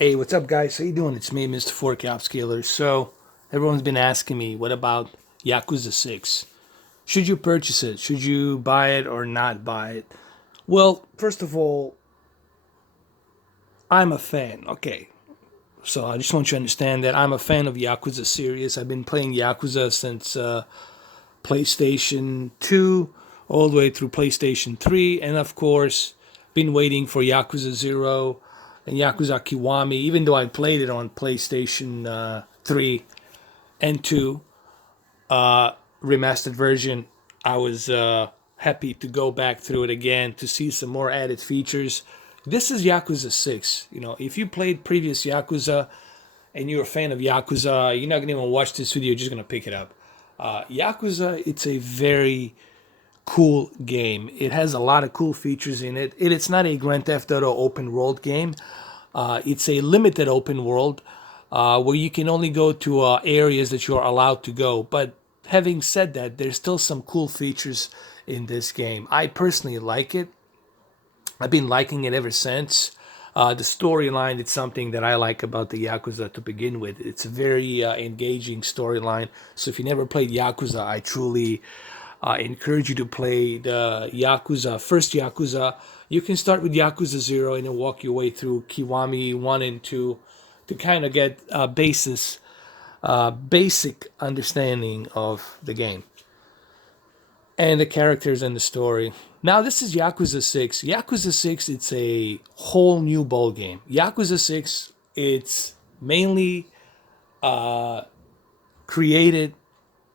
Hey, what's up, guys? How you doing? It's me, Mr. 4K Upscaler. So, everyone's been asking me, what about Yakuza 6? Should you purchase it? Should you buy it or not buy it? Well, first of all, I'm a fan. Okay, so I just want you to understand that I'm a fan of Yakuza series. I've been playing Yakuza since PlayStation 2 all the way through PlayStation 3, and of course, been waiting for Yakuza 0 and Yakuza Kiwami, even though I played it on PlayStation 3 and 2 remastered version. I was happy to go back through it again to see some more added features. This is Yakuza 6. You know, if you played previous Yakuza and you're a fan of Yakuza, you're not going to even watch this video, you're just going to pick it up. Yakuza, it's a very cool game. It has a lot of cool features in it. It's not a Grand Theft Auto open world game. It's a limited open world where you can only go to areas that you're allowed to go. But having said that, there's still some cool features in this game. I personally like it. I've been liking it ever since. The storyline is something that I like about the Yakuza to begin with. It's a very engaging storyline. So if you never played Yakuza, I truly encourage you to play the Yakuza, first Yakuza. You can start with Yakuza 0 and then walk your way through Kiwami 1 and 2 to kind of get a basic understanding of the game and the characters and the story. Now this is Yakuza 6. Yakuza 6, it's a whole new ball game. Yakuza 6, it's mainly created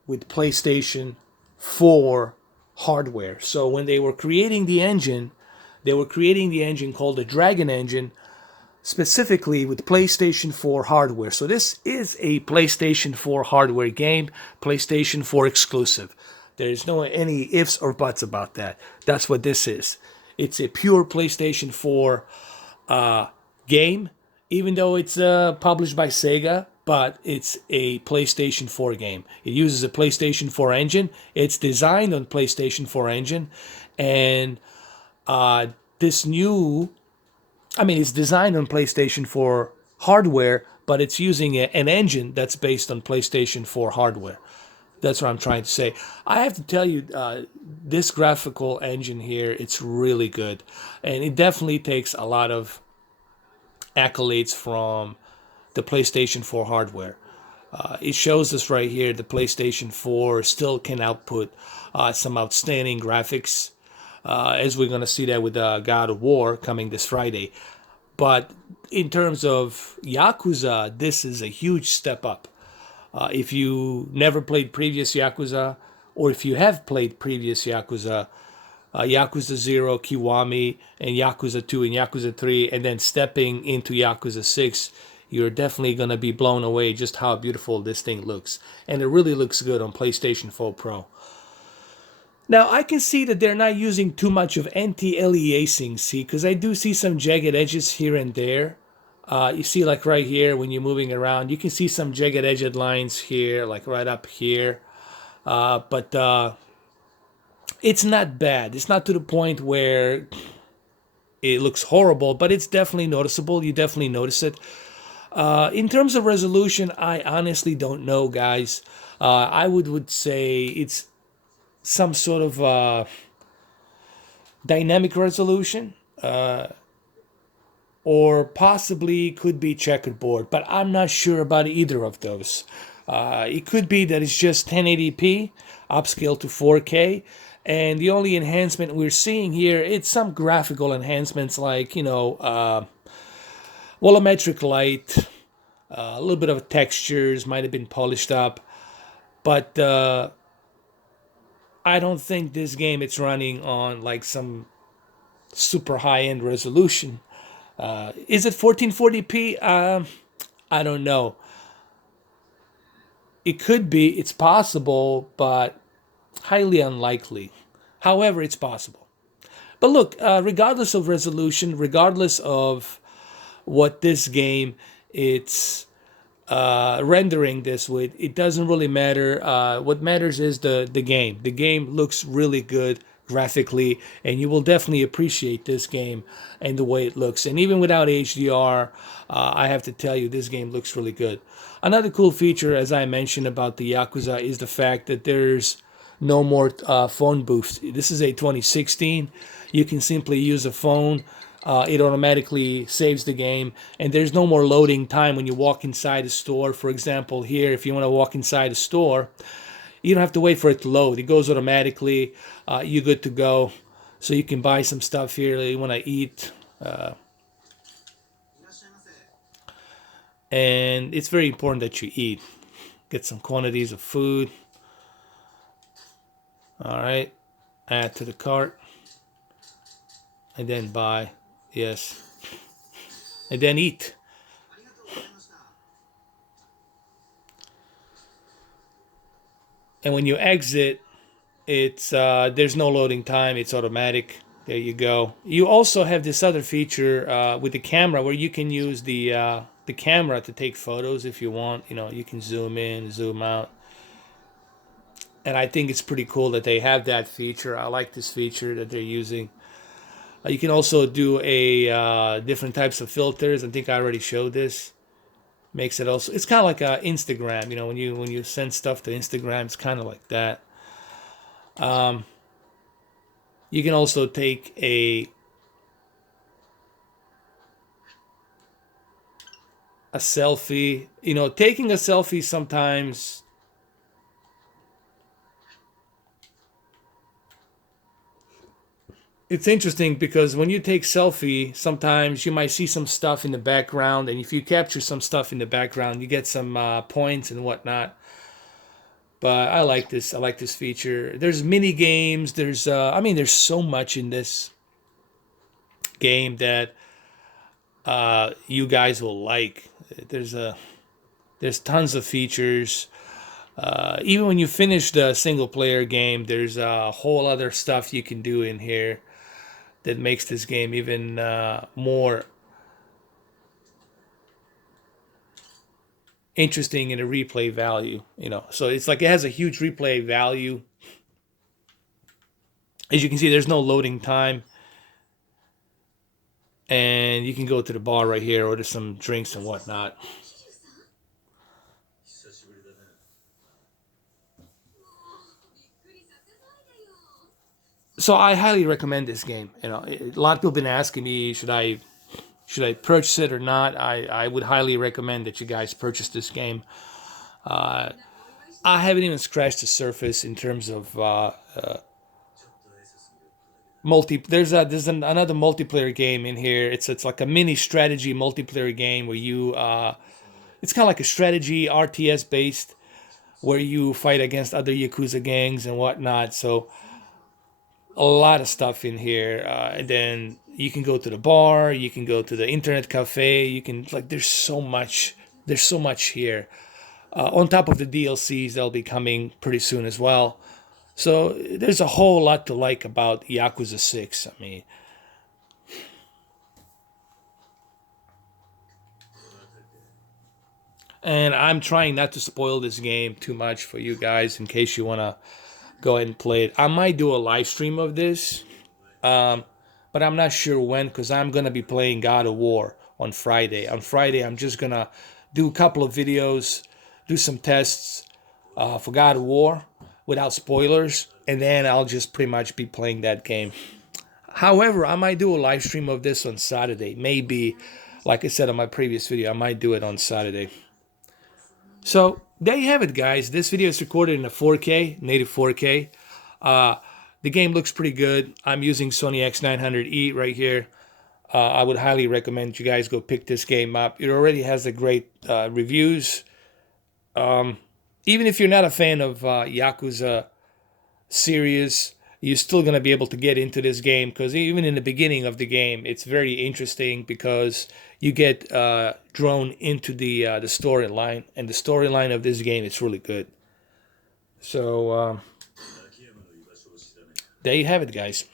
with PlayStation 4 hardware. So when they were creating the engine, they were creating the engine called the Dragon Engine specifically with PlayStation 4 hardware. So this is a PlayStation 4 hardware game, PlayStation 4 exclusive. There's no any ifs or buts about that. That's what this is. It's a pure PlayStation 4 game, even though it's published by Sega, but it's a PlayStation 4 game. It uses a PlayStation 4 engine. It's designed on PlayStation 4 engine, and this new, it's designed on PlayStation 4 hardware, but it's using an engine that's based on PlayStation 4 hardware. That's what I'm trying to say. I have to tell you, this graphical engine here, it's really good. And it definitely takes a lot of accolades from the PlayStation 4 hardware. It shows us right here the PlayStation 4 still can output some outstanding graphics, as we're going to see that with God of War coming this Friday. But in terms of Yakuza, this is a huge step up. If you never played previous Yakuza, or if you have played previous Yakuza, Yakuza 0, Kiwami, and Yakuza 2 and Yakuza 3, and then stepping into Yakuza 6, you're definitely going to be blown away just how beautiful this thing looks. And it really looks good on PlayStation 4 Pro. Now, I can see that they're not using too much of anti-aliasing, see, because I do see some jagged edges here and there. You see, like right here, when you're moving around, you can see some jagged edged lines here, like right up here. But it's not bad. It's not to the point where it looks horrible, but it's definitely noticeable. You definitely notice it. In terms of resolution, I honestly don't know, guys. I would say it's some sort of dynamic resolution, or possibly could be checkerboard, but I'm not sure about either of those. It could be that it's just 1080p upscale to 4K, and the only enhancement we're seeing here, it's some graphical enhancements like, volumetric light, a little bit of textures might have been polished up, but I don't think this game it's running on like some super high-end resolution. Is it 1440p? I don't know. It could be. It's possible, but highly unlikely. However, it's possible. But look, regardless of resolution, regardless of what this game it's rendering this with, it doesn't really matter. What matters is the game. The game looks really good. graphically, and you will definitely appreciate this game and the way it looks. And even without HDR, I have to tell you, this game looks really good. Another cool feature, as I mentioned about the Yakuza, is the fact that there's no more phone booths. This is a 2016. You can simply use a phone. It automatically saves the game, and there's no more loading time when you walk inside a store. For example, here, if you want to walk inside a store, you don't have to wait for it to load. It goes automatically. You're good to go. So you can buy some stuff here that you want to eat. And it's very important that you eat. Get some quantities of food. All right. Add to the cart. And then buy. Yes. And then eat. And when you exit, it's there's no loading time. It's automatic. There you go. You also have this other feature with the camera where you can use the camera to take photos if you want. You know, you can zoom in, zoom out. And I think it's pretty cool that they have that feature. I like this feature that they're using. You can also do a different types of filters. I think I already showed this. Makes it also. It's kind of like Instagram. You know, when you send stuff to Instagram, it's kind of like that. You can also take a selfie. You know, taking a selfie sometimes it's interesting because when you take selfie, sometimes you might see some stuff in the background, and if you capture some stuff in the background, you get some points and whatnot. But I like this. I like this feature. There's mini games. There's I mean, there's so much in this game that you guys will like. There's tons of features. Even when you finish the single player game, there's a whole other stuff you can do in here that makes this game even more interesting in a replay value. You know, so it's like it has a huge replay value. As you can see, there's no loading time, and you can go to the bar right here, order some drinks and whatnot. So I highly recommend this game. You know, a lot of people have been asking me, should I purchase it or not? I would highly recommend that you guys purchase this game. I haven't even scratched the surface in terms of multi. Another multiplayer game in here. It's like a mini strategy multiplayer game where you it's kind of like a strategy RTS based where you fight against other Yakuza gangs and whatnot. So a lot of stuff in here. And then you can go to the bar, you can go to the internet cafe, you can like there's so much. There's so much here. On top of the DLCs that'll be coming pretty soon as well. So there's a whole lot to like about Yakuza 6. I mean, and I'm trying not to spoil this game too much for you guys in case you want to go ahead and play it. I might do a live stream of this, but I'm not sure when because I'm going to be playing God of War on Friday. On Friday, I'm just going to do a couple of videos, do some tests for God of War without spoilers, and then I'll just pretty much be playing that game. However, I might do a live stream of this on Saturday. Maybe, like I said on my previous video, I might do it on Saturday. So there you have it, guys. This video is recorded in a 4K, native 4K. The game looks pretty good. I'm using Sony X900E right here. I would highly recommend you guys go pick this game up. It already has a great reviews. Even if you're not a fan of Yakuza series, you're still going to be able to get into this game because even in the beginning of the game, it's very interesting because you get drawn into the storyline, and the storyline of this game is really good. So there you have it, guys.